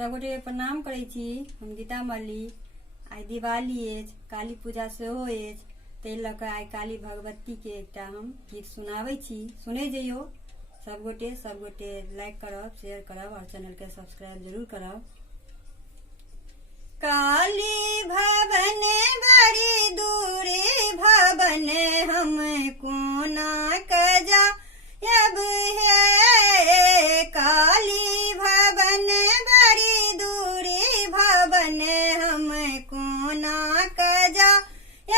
सबगोटे प्रणाम करै छी। हम गीता मल्लिक। आइ दिवाली अछि, काली पूजा सेहो अछि, ताहि लऽ कऽ आइ काली भगवती के एकटा हम गीत सुनाबै छी। सुनै जइयो सबगोटे लाइक करब, शेयर करब और चैनल के सब्सक्राइब जरूर करब। काली भवन बड़ी दूरी भवन हम कोना कजा अब है। काली भवन बड़ी दूरी भवन हम कोना कजा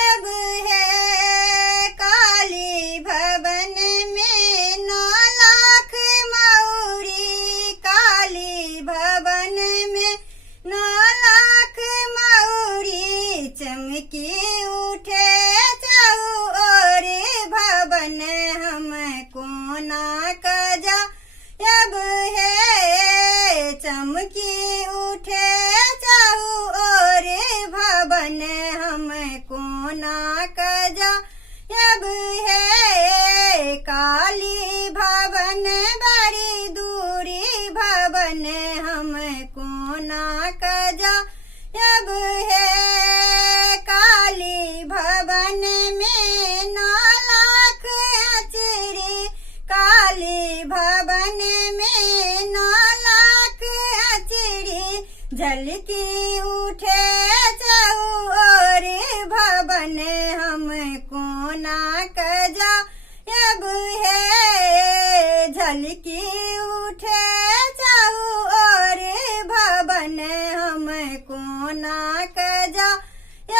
अब है। काली भवन में 9 लाख मौरी, काली भवन में 9 लाख मौरी चमकी उठे चौर भवन हम कोना कजा अब है। चमकी उठे चौर भवन हम कोना कजा अब है। काली भवन बड़ी दूरी भवन हम कोना कजा अब है। काली भवन में 9 लाख अचरी, काली भवन में 9 लाख अचरी झलकी उठे चौर भवन हम कोना कजा अब है। झलकी उठे चौर भवन हम कोना कजा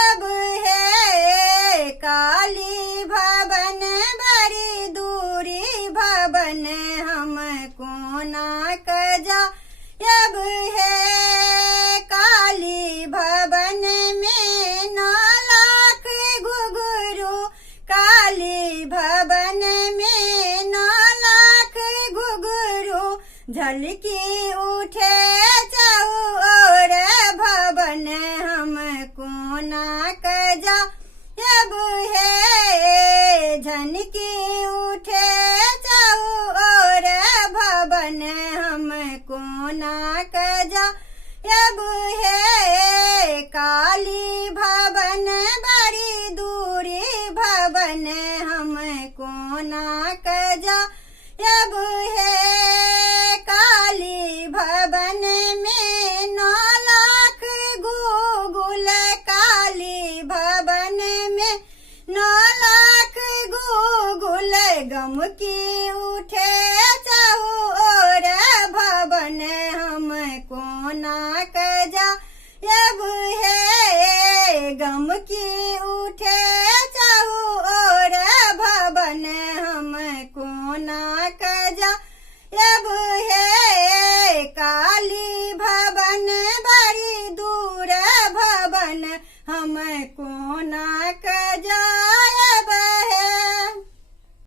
अब है। काली भवन बड़ी दूरी भवन हम कोना कजा अब है। काली भवन में 9 लाख घुघरू, काली भवन में 9 लाख घुघरू झलकी उठे चौर भवन हम कोना कजा अब है। झनकी उठे चौर भवन हम कोना कजा अब है। काली भवन बड़ी दूरी भवन हम कोना कजा अब है। काली भवन में 9 लाख गूगुल, काली भवन में 9 लाख गूगुल गम की उठे चौर भवन हम कोना कजा अब है। गम की उठे चौर भवन हम कोना कजा अब है। काली भवन बड़ी दूर भवन हम कोना